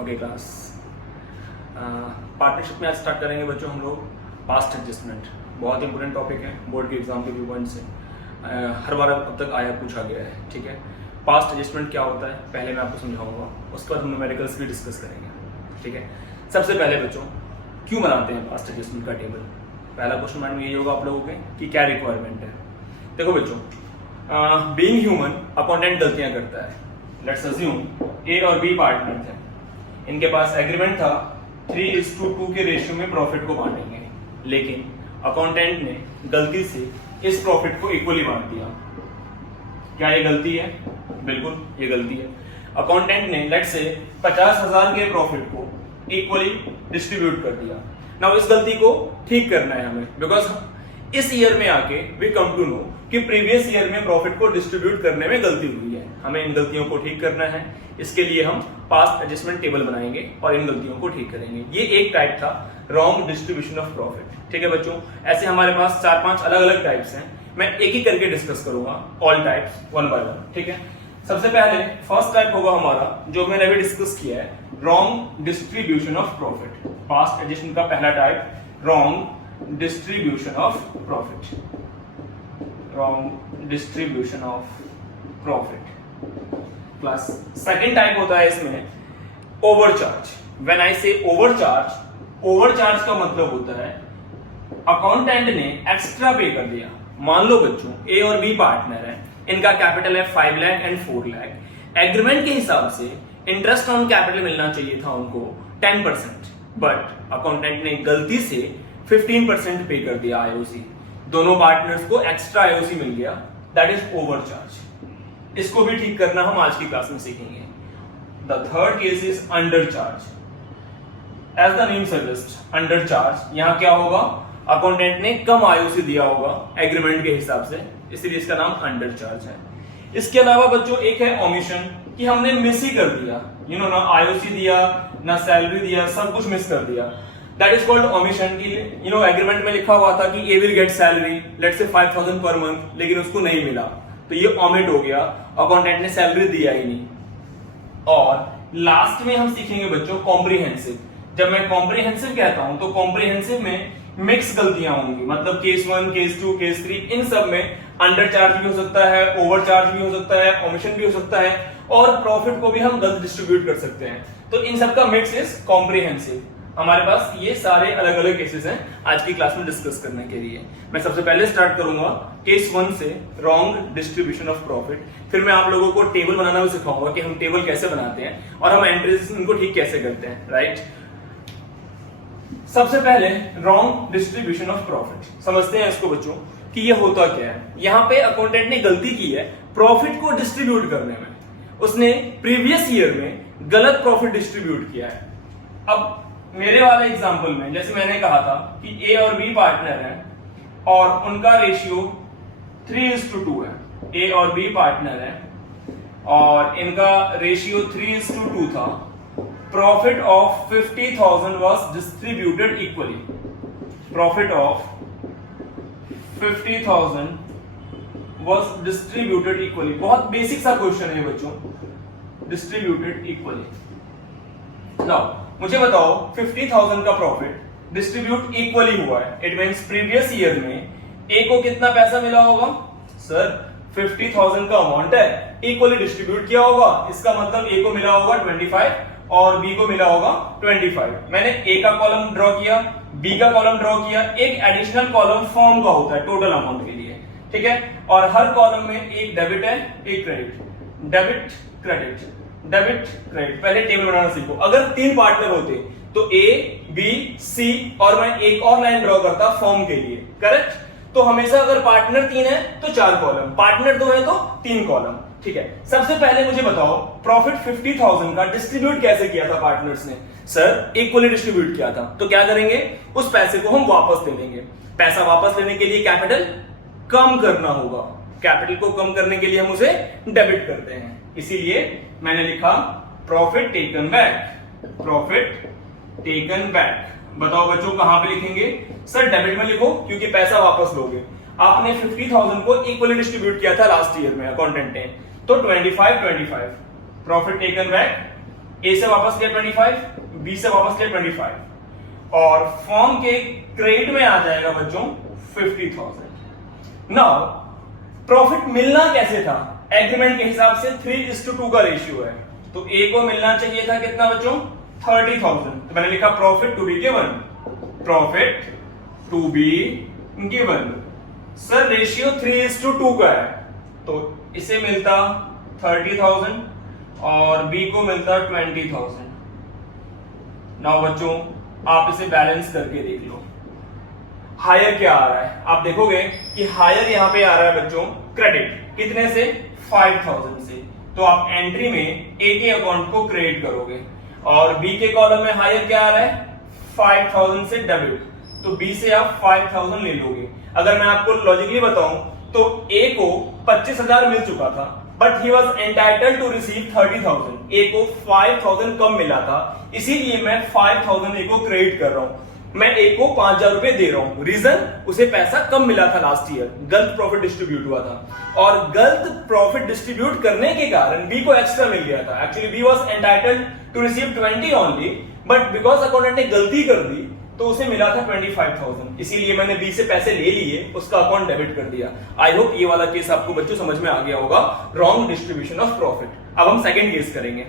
Okay class partnership में आज start करेंगे बच्चों हम लोग पास्ट एडजस्टमेंट। बहुत इंपॉर्टेंट टॉपिक है, बोर्ड के एग्जाम के व्यू पॉइंट से हर बार अब तक आया पूछा गया है। ठीक है, पास्ट एडजस्टमेंट क्या होता है पहले मैं आपको समझाऊंगा, उसके बाद हम न्यूमेरिकल्स भी डिस्कस करेंगे। ठीक है, सबसे पहले बच्चों क्यों बनाते हैं पास्ट एडजस्टमेंट का टेबल। पहला क्वेश्चन माइंड में यही होगा आप लोगों के कि क्या रिक्वायरमेंट है। देखो बच्चों, बीइंग ह्यूमन अकाउंटेंट गलतियां करता है। लेट्स अज्यूम ए और बी पार्टनर थे, इनके पास एग्रीमेंट था 3:2 के रेशियो में प्रॉफिट को बांटेंगे, लेकिन अकाउंटेंट ने गलती से इस प्रॉफिट को इक्वली बांट दिया। क्या ये गलती है? बिल्कुल ये गलती है। अकाउंटेंट ने लेट्स से 50,000 के प्रॉफिट को इक्वली डिस्ट्रीब्यूट कर दिया। नाउ इस गलती को ठीक करना है हमें, बिकॉज इस ईयर में आके वी कम टू नो कि प्रीवियस ईयर में प्रॉफिट को डिस्ट्रीब्यूट करने में गलती हुई है। हमें इन गलतियों को ठीक करना है, इसके लिए हम पास्ट एडजस्टमेंट टेबल बनाएंगे और इन गलतियों को ठीक करेंगे। ये एक टाइप था रॉन्ग डिस्ट्रीब्यूशन ऑफ प्रॉफिट। ठीक है बच्चों, ऐसे हमारे पास 4-5 अलग अलग टाइप्स हैं, मैं एक एक करके डिस्कस करूंगा all types one by one. ठीक है, सबसे पहले फर्स्ट टाइप होगा हमारा जो मैंने अभी डिस्कस किया है, wrong distribution of profit. Past adjustment का पहला type wrong distribution of profit, wrong distribution of profit. Plus second type होता है इसमें ओवरचार्ज। व्हेन आई से ओवरचार्ज, ओवरचार्ज का मतलब होता है अकाउंटेंट ने एक्स्ट्रा पे कर दिया। मान लो बच्चों ए और बी पार्टनर है, इनका कैपिटल है 5 लाख एंड 4 लाख। एग्रीमेंट के हिसाब से इंटरेस्ट ऑन कैपिटल मिलना चाहिए था उनको 10%, बट अकाउंटेंट ने गलती से 15% पे कर दिया आईओसी। दोनों पार्टनर्स को एक्स्ट्रा आईओसी मिल गया, दैट इज ओवरचार्ज। इसको भी ठीक करना हम आज की क्लास में सीखेंगे। The third case is undercharge. As the name suggest undercharge, यहां क्या होगा, अकाउंटेंट ने कम आईओसी दिया होगा एग्रीमेंट के हिसाब से, इसलिए इसका नाम अंडरचार्ज है। इसके अलावा बच्चों एक है ओमिशन, कि हमने मिस ही कर दिया, ना आईओसी दिया ना सैलरी दिया, सब कुछ मिस कर दिया। That is called omission. की एग्रीमेंट में लिखा हुआ था कि A will get salary let's say 5,000 per month, लेकिन उसको नहीं मिला, तो ये ओमिट हो गया, अकाउंटेंट ने सैलरी दिया ही नहीं। और लास्ट में हम सीखेंगे बच्चों कॉम्प्रिहेंसिव। जब मैं कॉम्प्रिहेंसिव कहता हूं तो कॉम्प्रिहेंसिव में मिक्स गलतियां होंगी, मतलब केस 1, केस 2, केस 3, इन सब में अंडरचार्ज भी हो सकता है, ओवरचार्ज भी हो सकता है, ओमिशन भी हो सकता है, और प्रॉफिट को भी हम गलत डिस्ट्रीब्यूट कर सकते हैं। तो इन सब का मिक्स इज कॉम्प्रिहेंसिव। हमारे पास ये सारे अलग अलग केसेस हैं आज की क्लास में डिस्कस करने के लिए। मैं सबसे पहले स्टार्ट करूंगा केस 1 से, रॉन्ग डिस्ट्रीब्यूशन ऑफ प्रॉफिट। फिर मैं आप लोगों को टेबल बनाना भी सिखाऊंगा कि हम टेबल कैसे बनाते हैं और हम एंट्रीज इनको ठीक कैसे करते हैं। राइट, सबसे पहले रॉन्ग डिस्ट्रीब्यूशन ऑफ प्रॉफिट समझते हैं इसको बच्चों कि ये होता क्या है। यहां पे अकाउंटेंट ने गलती की है प्रॉफिट को डिस्ट्रीब्यूट करने में, उसने प्रीवियस ईयर में गलत प्रॉफिट डिस्ट्रीब्यूट किया है। अब मेरे वाले एग्जांपल में जैसे मैंने कहा था कि ए और बी पार्टनर है और उनका रेशियो 3:2 है। ए और बी पार्टनर है और इनका रेशियो 3:2 था। Profit of 50,000 was distributed equally. Profit of 50,000 was distributed equally. बहुत बेसिक सा क्वेश्चन है बच्चों, distributed equally. Now मुझे बताओ 50,000 का प्रॉफिट डिस्ट्रीब्यूट इक्वली हुआ है, इट मींस प्रीवियस ईयर में ए को कितना पैसा मिला होगा। सर 50,000 का अमाउंट है, इक्वली डिस्ट्रीब्यूट किया होगा, इसका मतलब ए को मिला होगा 25 और बी को मिला होगा 25। मैंने ए का कॉलम ड्रॉ किया, बी का कॉलम ड्रॉ किया, एक एडिशनल कॉलम फॉर्म का होता है टोटल अमाउंट के लिए। ठीक है, और हर कॉलम में एक डेबिट है एक credit, debit credit, debit credit. पहले टेबल बनाना सीखो। अगर 3 पार्टनर होते तो ए, बी, सी और मैं एक और लाइन ड्रॉ करता फॉर्म के लिए, करेक्ट। तो हमेशा अगर पार्टनर 3 है तो 4 कॉलम, पार्टनर 2 है तो 3 कॉलम। ठीक है, सबसे पहले मुझे बताओ प्रॉफिट 50,000 का डिस्ट्रीब्यूट कैसे किया था पार्टनर्स ने। सर इक्वली डिस्ट्रीब्यूट किया था, तो क्या करेंगे, उस पैसे को हम वापस ले लेंगे। पैसा वापस लेने के लिए कैपिटल कम करना होगा, कैपिटल को कम करने के लिए हम उसे डेबिट करते हैं, इसीलिए मैंने लिखा profit taken back, profit taken back. बताओ बच्चों कहां पे लिखेंगे। सर डेबिट में लिखो क्योंकि पैसा वापस लोगे। आपने 50,000 को इक्वली डिस्ट्रीब्यूट किया था लास्ट ईयर में अकाउंटेंट ने, तो 25 प्रॉफिट टेकन बैक ए से वापस लिया 25, बी से वापस लिया 25, और फर्म के क्रेडिट में आ जाएगा बच्चों 50,000। नाउ प्रॉफिट मिलना कैसे था? एग्रीमेंट के हिसाब से 3:2 का रेशियो है, तो ए को मिलना चाहिए था कितना बच्चों? 30,000। तो मैंने लिखा profit to be given, profit to be given. Sir ratio 3:2 का है, तो इसे मिलता 30,000 और बी को मिलता 20,000। नाउ बच्चों आप इसे बैलेंस करके देख लो, हायर क्या आ रहा है? आप देखोगे कि हायर यहां पे आ रहा है बच्चों क्रेडिट, कितने से? 5,000 से। तो आप एंट्री में ए के अकाउंट को क्रेडिट करोगे, और बी के कॉलम में हायर क्या आ रहा है? 5,000 से डेबिट, तो बी से आप 5,000 ले लोगे। अगर मैं आपको लॉजिकली बताऊं तो ए को 25,000 मिल चुका था, but he was entitled to receive 30,000। A को 5,000 कम मिला था, इसीलिए मैं 5,000 ए को क्रेडिट कर रहा हूं। मैं ए को 5,000 रुपए दे रहा हूं, रीजन उसे पैसा कम मिला था लास्ट ईयर, गलत प्रॉफिट डिस्ट्रीब्यूट हुआ था, और गलत प्रॉफिट डिस्ट्रीब्यूट करने के कारण बी को एक्स्ट्रा मिल गया था। Actually B was entitled to receive 20 only, but because accountant ने गलती कर दी तो उसे मिला था 25,000, इसीलिए मैंने बी से पैसे ले लिए, उसका अकाउंट डेबिट कर दिया। आई होप ये वाला केस आपको बच्चों समझ में आ गया होगा, रॉन्ग डिस्ट्रीब्यूशन ऑफ प्रॉफिट। अब हम सेकंड केस करेंगे।